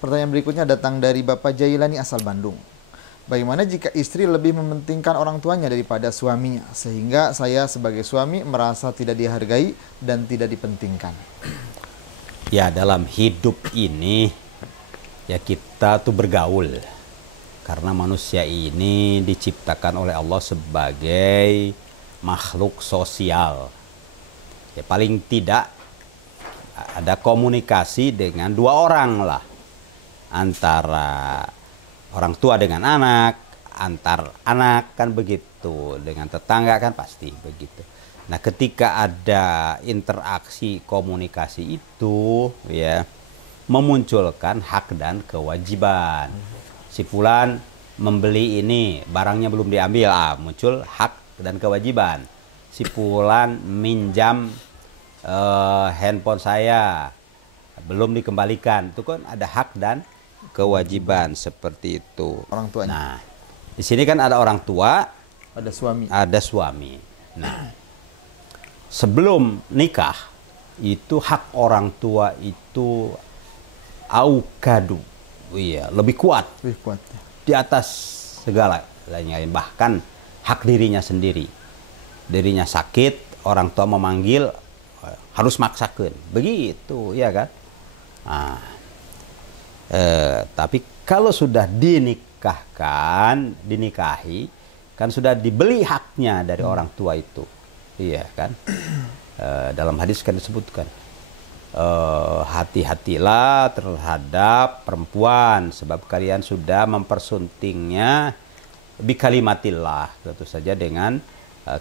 Pertanyaan berikutnya datang dari Bapak Jailani asal Bandung. Bagaimana jika istri lebih mementingkan orang tuanya daripada suaminya, sehingga saya sebagai suami merasa tidak dihargai dan tidak dipentingkan? Ya, dalam hidup ini ya kita tuh bergaul. Karena manusia ini diciptakan oleh Allah sebagai makhluk sosial. Ya paling tidak ada komunikasi dengan dua orang lah. Antara orang tua dengan anak, antar anak kan begitu, dengan tetangga kan pasti begitu. Nah, ketika ada interaksi komunikasi itu ya memunculkan hak dan kewajiban. Si fulan membeli ini, barangnya belum diambil, muncul hak dan kewajiban. Si fulan minjam handphone saya belum dikembalikan, itu kan ada hak dan kewajiban seperti itu. Orang tuanya. Nah, di sini kan ada orang tua, Ada suami. ada suami. Nah, sebelum nikah itu hak orang tua itu aukadu, iya, lebih kuat Lebih kuat. di atas segala lainnya, bahkan hak dirinya sendiri. Dirinya sakit, orang tua memanggil, harus maksakan, begitu, ya kan? Nah, tapi kalau sudah dinikahi, kan sudah dibeli haknya dari orang tua itu, iya kan? Dalam hadis kan disebutkan, hati-hatilah terhadap perempuan, sebab kalian sudah mempersuntingnya bikalimatillah, tentu saja dengan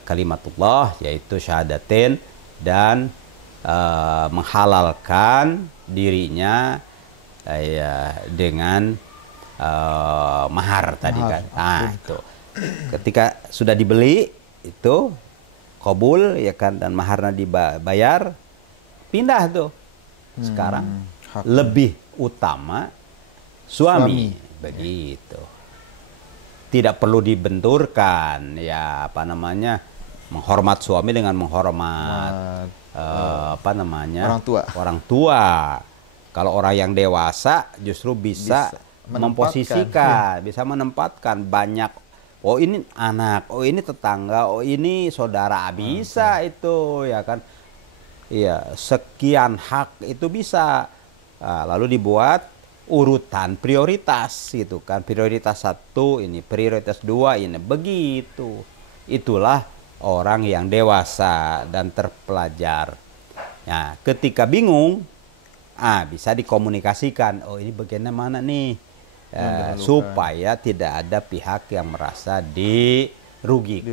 kalimatullah, yaitu syahadatin, dan menghalalkan dirinya ya dengan mahar tadi kan. Nah, itu ketika sudah dibeli itu qabul ya kan, dan maharnya dibayar, pindah tuh. Sekarang lebih utama suami. Begitu. Tidak perlu dibenturkan ya, apa namanya, menghormat suami dengan menghormat orang tua. Kalau orang yang dewasa justru bisa memposisikan, bisa menempatkan banyak. Oh ini anak, oh ini tetangga, oh ini saudara, bisa itu ya kan. Iya, sekian hak itu bisa. Nah, lalu dibuat urutan prioritas gitu kan. Prioritas 1 ini, prioritas 2 ini, begitu. Itulah orang yang dewasa dan terpelajar. Nah, ketika bingung, bisa dikomunikasikan. Oh ini bagiannya mana nih? Supaya tidak ada pihak yang merasa dirugikan.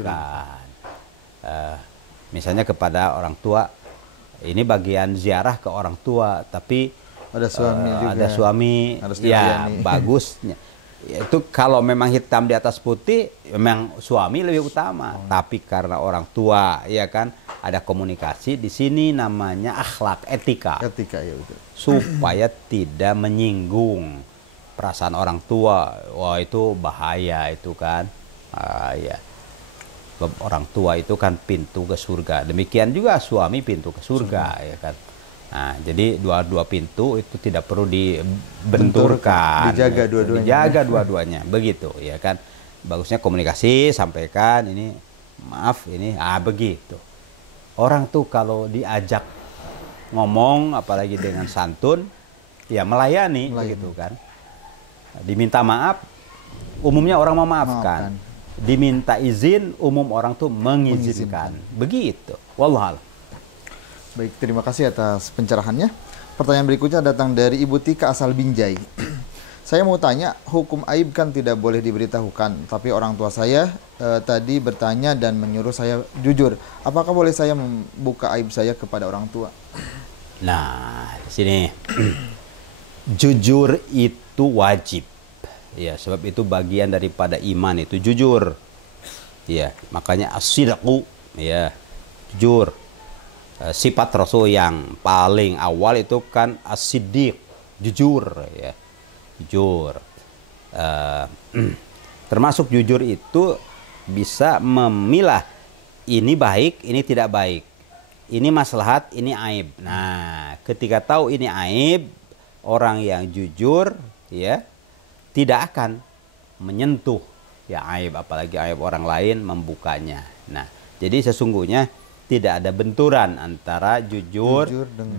Misalnya kepada orang tua, ini bagian ziarah ke orang tua, tapi ada suami juga. Ada suami, ya bagusnya. Itu kalau memang hitam di atas putih, memang suami lebih utama. Tapi karena orang tua, ya kan, ada komunikasi di sini, namanya akhlak, etika. Etika ya betul. Supaya tidak menyinggung perasaan orang tua. Wah itu bahaya itu kan. Ya. Orang tua itu kan pintu ke surga. Demikian juga suami pintu ke surga, ya kan. Nah, jadi dua pintu itu tidak perlu dibenturkan, dijaga dua-duanya. Dijaga dua-duanya, begitu, ya kan. Bagusnya komunikasi, sampaikan ini, maaf ini, begitu. Orang tuh kalau diajak ngomong, apalagi dengan santun, ya melayani. Gitu kan. Diminta maaf, umumnya orang memaafkan. Diminta izin, umum orang tuh mengizinkan. Begitu. Wallahualam. Baik, terima kasih atas pencerahannya. Pertanyaan berikutnya datang dari Ibu Tika asal Binjai. Saya mau tanya, hukum aib kan tidak boleh diberitahukan, tapi orang tua saya tadi bertanya dan menyuruh saya jujur. Apakah boleh saya membuka aib saya kepada orang tua? Nah, di sini jujur itu wajib. Ya, sebab itu bagian daripada iman itu jujur. Ya, makanya as-sidqu, ya, jujur. Sifat Rasul yang paling awal itu kan as-siddiq, jujur, ya, jujur. Termasuk jujur itu bisa memilah ini baik, ini tidak baik, ini maslahat, ini aib. Nah, ketika tahu ini aib, orang yang jujur ya tidak akan menyentuh ya aib, apalagi aib orang lain membukanya. Nah, jadi sesungguhnya tidak ada benturan antara jujur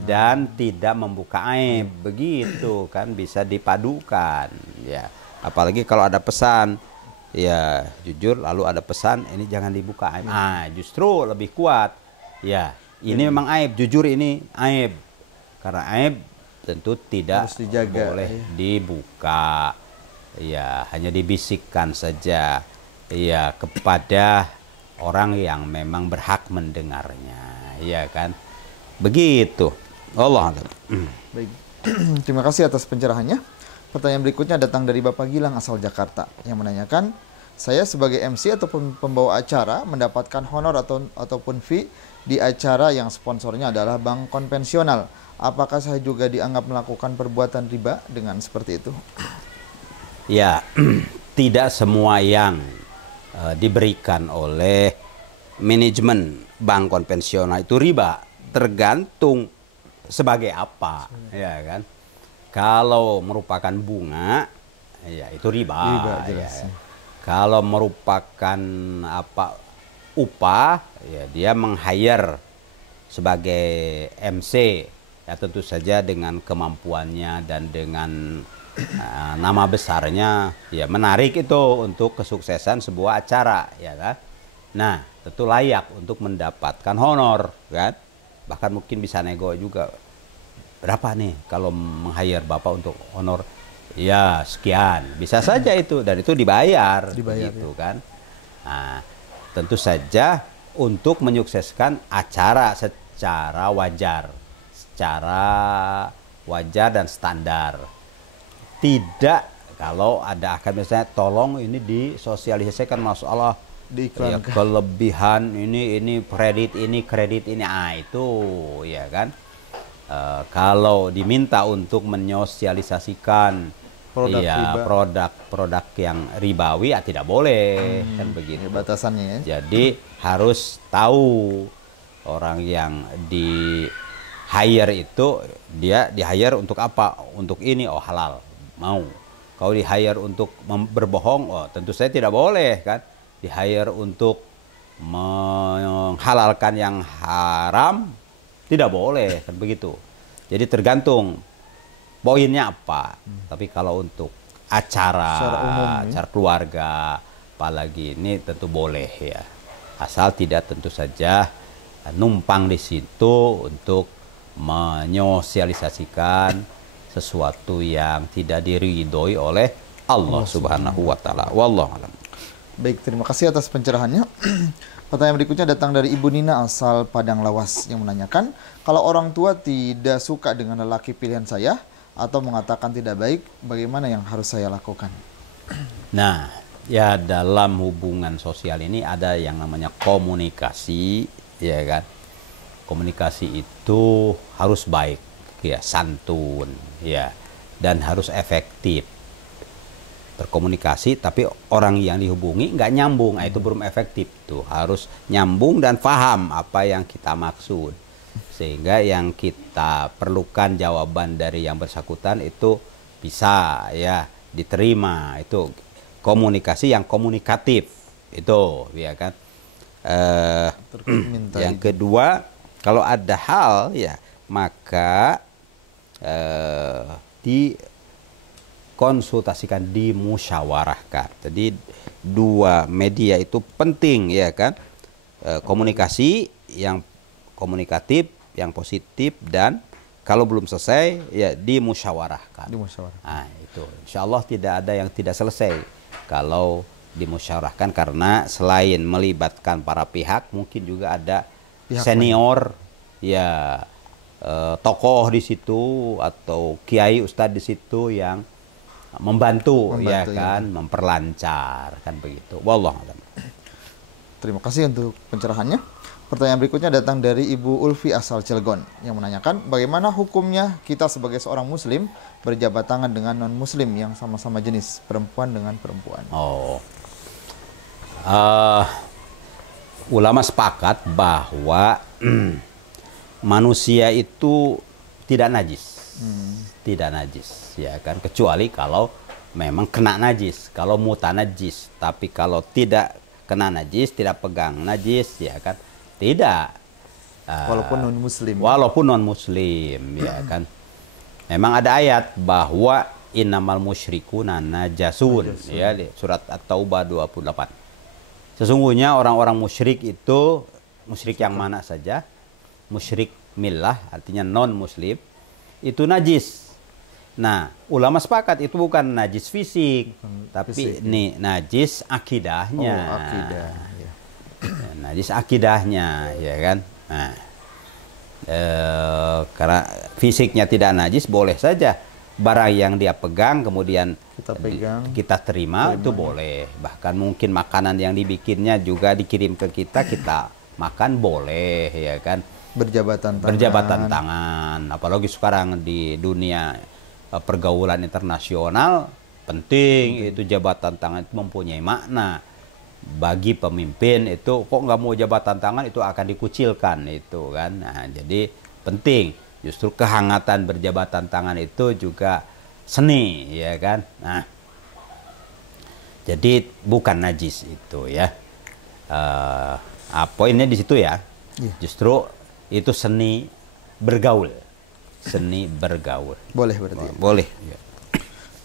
dan tidak membuka aib. Begitu kan, bisa dipadukan ya. Apalagi kalau ada pesan ya jujur lalu ada pesan ini jangan dibuka aib. Justru lebih kuat. Ya, ini memang aib, jujur ini aib. Karena aib tentu tidak boleh dibuka. Ya, hanya dibisikkan saja ya kepada orang yang memang berhak mendengarnya, ya kan? Begitu. Allah. Baik. Terima kasih atas pencerahannya. Pertanyaan berikutnya datang dari Bapak Gilang asal Jakarta yang menanyakan, saya sebagai MC ataupun pembawa acara mendapatkan honor ataupun fee di acara yang sponsornya adalah bank konvensional. Apakah saya juga dianggap melakukan perbuatan riba dengan seperti itu? Ya, tidak semua yang diberikan oleh manajemen bank konvensional itu riba, tergantung sebagai apa, ya kan? Kalau merupakan bunga, ya itu riba. Ya. Kalau merupakan upah, ya dia meng-hire sebagai MC, ya tentu saja dengan kemampuannya dan dengan nama besarnya, ya menarik itu untuk kesuksesan sebuah acara, ya kan? Nah, tentu layak untuk mendapatkan honor, kan? Bahkan mungkin bisa nego juga. Berapa nih kalau meng-hire Bapak untuk honor? Ya, sekian. Bisa saja itu, dan itu dibayar gitu ya. Kan? Nah, tentu saja untuk menyukseskan acara secara wajar dan standar. Tidak kalau ada akan misalnya tolong ini disosialisasikan masalah ya, kelebihan ini kredit ini itu ya kan. Kalau diminta untuk menyosialisasikan produk yang ribawi ya tidak boleh kan begitu. Batasannya ya. Jadi harus tahu orang yang di hire itu dia di hire untuk apa? Untuk ini halal. Mau. Kalau di hire untuk berbohong, tentu saya tidak boleh kan. Di hire untuk menghalalkan yang haram, tidak boleh kan begitu. Jadi tergantung poinnya apa. Tapi kalau untuk acara keluarga, apalagi ini tentu boleh ya. Asal tidak tentu saja numpang di situ untuk menyosialisasikan sesuatu yang tidak diridhoi oleh Allah Subhanahu wa taala. Wallahu a'lam. Baik, terima kasih atas pencerahannya. Pertanyaan berikutnya datang dari Ibu Nina asal Padang Lawas yang menanyakan, kalau orang tua tidak suka dengan lelaki pilihan saya atau mengatakan tidak baik, bagaimana yang harus saya lakukan? Nah, ya dalam hubungan sosial ini ada yang namanya komunikasi, ya kan? Komunikasi itu harus baik, ya, santun, ya, dan harus efektif. Berkomunikasi tapi orang yang dihubungi nggak nyambung, itu belum efektif tuh. Harus nyambung dan paham apa yang kita maksud, sehingga yang kita perlukan jawaban dari yang bersangkutan itu bisa ya diterima. Itu komunikasi yang komunikatif itu, ya kan. Yang kedua, kalau ada hal ya maka dikonsultasikan, dimusyawarahkan. Jadi dua media itu penting, ya kan. Komunikasi yang komunikatif, yang positif, dan kalau belum selesai ya dimusyawarahkan. Nah, itu insya Allah tidak ada yang tidak selesai kalau dimusyawarahkan, karena selain melibatkan para pihak, mungkin juga ada senior ya, tokoh di situ atau kiai ustadz di situ yang membantu ya kan, memperlancar kan begitu. Wallahu a'lam. Terima kasih untuk pencerahannya. Pertanyaan berikutnya datang dari Ibu Ulfi asal Cilegon yang menanyakan, bagaimana hukumnya kita sebagai seorang muslim berjabat tangan dengan non muslim yang sama-sama jenis, perempuan dengan perempuan? Ulama sepakat bahwa manusia itu tidak najis, Tidak najis, ya kan, kecuali kalau memang kena najis, kalau mutanajis. Tapi kalau tidak kena najis, tidak pegang najis, ya kan, tidak. Walaupun non muslim. Walaupun non muslim, ya kan. Memang ada ayat bahwa innamal musyrikuna najasun, ya, di surat At-Taubah 28. Sesungguhnya orang-orang musyrik itu, musyrik yang mana saja, musyrik millah artinya non muslim, itu najis. Nah, ulama sepakat itu bukan najis fisik, tapi fisik, nih najis akidahnya. Oh, akidah, ya. Najis akidahnya, ya kan. Nah, karena fisiknya tidak najis, boleh saja barang yang dia pegang kemudian kita terima, itu boleh. Bahkan mungkin makanan yang dibikinnya juga dikirim ke kita makan, boleh, ya kan. Berjabatan tangan. Apalagi sekarang di dunia pergaulan internasional, penting itu jabatan tangan itu mempunyai makna. Bagi pemimpin itu, kok nggak mau jabatan tangan, itu akan dikucilkan, itu kan. Nah, jadi penting. Justru kehangatan berjabatan tangan itu juga seni, ya kan. Nah, jadi bukan najis itu, ya. Poinnya di situ, ya. Justru itu seni bergaul. Seni bergaul. Boleh berarti. Boleh. Ya.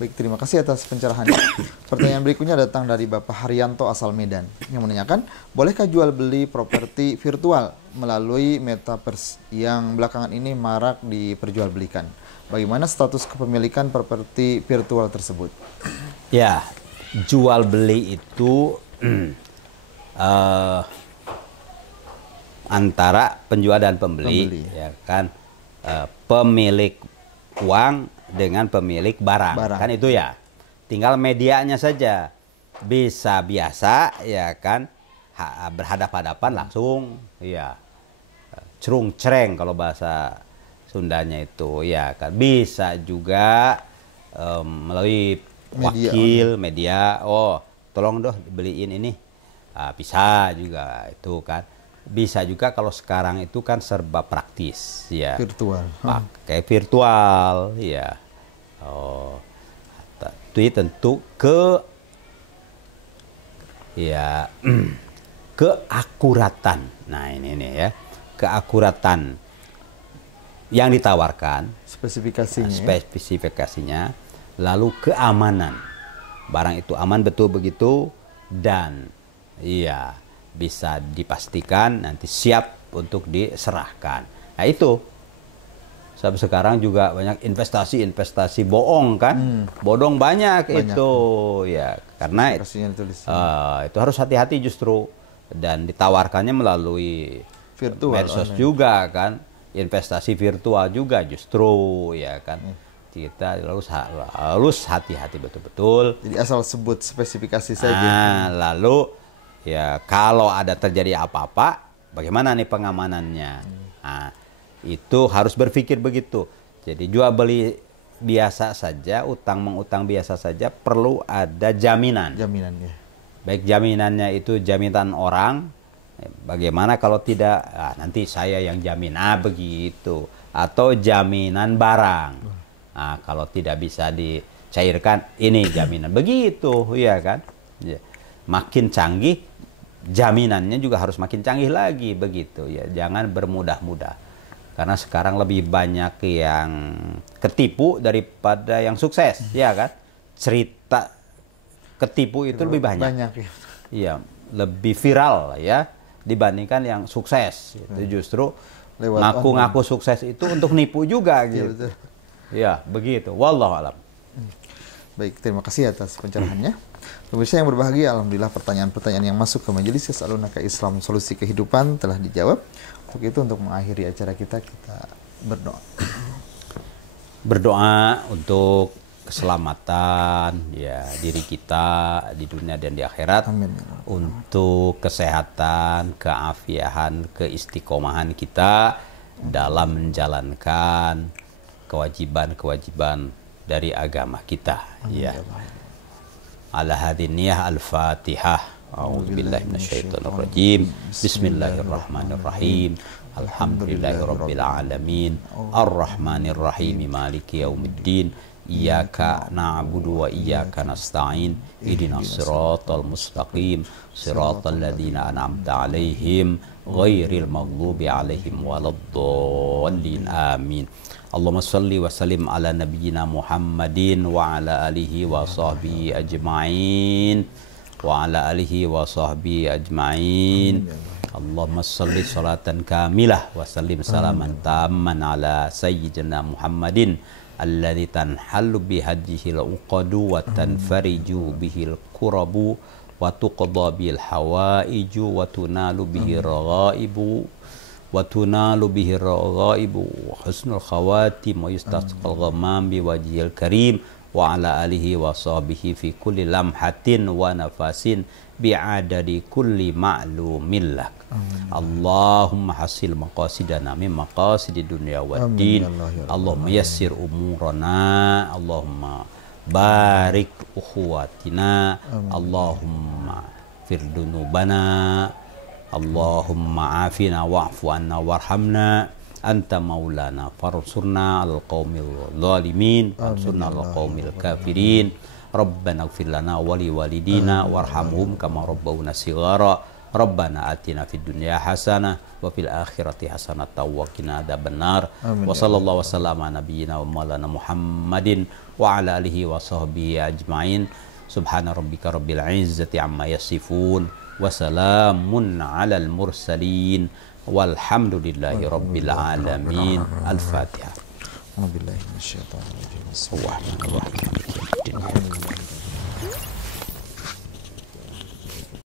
Baik, terima kasih atas pencerahannya. Pertanyaan berikutnya datang dari Bapak Haryanto asal Medan yang menanyakan, bolehkah jual beli properti virtual melalui metaverse yang belakangan ini marak diperjualbelikan? Bagaimana status kepemilikan properti virtual tersebut? Ya, jual beli itu antara penjual dan pembeli. Ya kan. Pemilik uang dengan pemilik barang. Kan itu, ya. Tinggal medianya saja. Bisa biasa, ya kan, berhadap-hadapan langsung, ya. Cerung-cereng kalau bahasa Sundanya itu, ya kan. Bisa juga melalui media. Oh, tolong dong beliin ini. Bisa juga itu kan. Bisa juga kalau sekarang itu kan serba praktis, ya. Virtual. Pakai virtual, ya. Oh, tapi tentu keakuratan. Nah, ini nih, ya. Keakuratan yang ditawarkan, spesifikasinya, lalu keamanan. Barang itu aman betul begitu, dan iya, bisa dipastikan nanti siap untuk diserahkan. Nah, itu sampai sekarang juga banyak investasi bohong, kan. Bodong banyak itu, ya, karena itu harus hati-hati justru, dan ditawarkannya melalui medsos juga, kan. Investasi virtual juga justru, ya kan. Kita harus hati-hati betul-betul. Jadi asal sebut spesifikasi saja. Nah, lalu ya kalau ada terjadi apa-apa, bagaimana nih pengamanannya? Nah, itu harus berpikir begitu. Jadi jual beli biasa saja, utang mengutang biasa saja, perlu ada jaminan. Jaminannya. Baik jaminannya itu jaminan orang. Bagaimana kalau tidak, nanti saya yang jamin, begitu. Atau jaminan barang. Nah, kalau tidak bisa dicairkan, ini jaminan. Begitu, ya kan? Ya. Makin canggih, jaminannya juga harus makin canggih lagi, begitu, ya. Jangan bermudah-mudah. Karena sekarang lebih banyak yang ketipu daripada yang sukses, ya kan? Cerita ketipu itu lebih banyak. Iya, lebih viral, ya, dibandingkan yang sukses. Itu justru ngaku-ngaku sukses itu untuk nipu juga, gitu. Ya, begitu. Wallahu alam. Baik, terima kasih atas pencerahannya. Pemirsa yang berbahagia, alhamdulillah pertanyaan-pertanyaan yang masuk ke majelis Yas'alunaka Islam Solusi Kehidupan telah dijawab. Untuk itu, untuk mengakhiri acara kita berdoa. Berdoa untuk keselamatan, ya, diri kita di dunia dan di akhirat. Amin. Untuk kesehatan, keafiahan, keistiqomahan kita dalam menjalankan kewajiban-kewajiban dari agama kita, ya. Ala hadiniyah al-Fatihah. A'udzubillahi minasyaitonirrajim. Bismillahirrahmanirrahim. Alhamdulillahirabbil alamin. Arrahmanirrahim. Maliki yaumiddin. Iyyaka na'budu wa iyyaka nasta'in. Ihdinas siratal mustaqim. Siratal ladzina an'amta 'alaihim ghairil maghdubi 'alaihim waladdallin. Amin. Allahumma shalli wa sallim ala nabiyyina Muhammadin wa ala alihi wa sahbihi ajma'in. Wa ala alihi wa sahbihi ajma'in. Allahumma salli salatan kamilah wa sallim salaman tamman ala sayyidina Muhammadin alladhi tanhallu bihajjihil uqadu wa tanfariju bihil kurabu wa tuqda bihil hawaiju wa tunalu bihir ghaibu wa husnul khawatim wa yustasqal ghamam biwajhil karim wa ala alihi wa sahbihi fi kulli lamhatin wa nafasin bi'adadi kulli ma'lumin lak. Allahumma hasil maqasidana min maqasidid dunya wad din. Allahumma yassir umurana. Allahumma barik ukhuwatina. Allahumma fir dunubana. Allahumma afina wa'fu anna warhamna. Anta maulana farsurna al qaumil zalimin farsurna al qaumil kafirin. Rabbana ighfir lana wa li walidina warhamhum kama rabbawna shighara. Rabbana atina fid dunya hasanah wa fil akhirati hasanah wa qina adzabannar. Wa sallallahu wasallama nabiyyina wa maulana Muhammadin wa ala alihi wa sahbihi ajmain. Subhana rabbika rabbil izzati amma yasifun wa salamun alal mursalin. Walhamdulillahi rabbil alamin. Al-Fatihah. Alhamdulillah. Bismillahirrahmanirrahim. Bismillahirrahmanirrahim.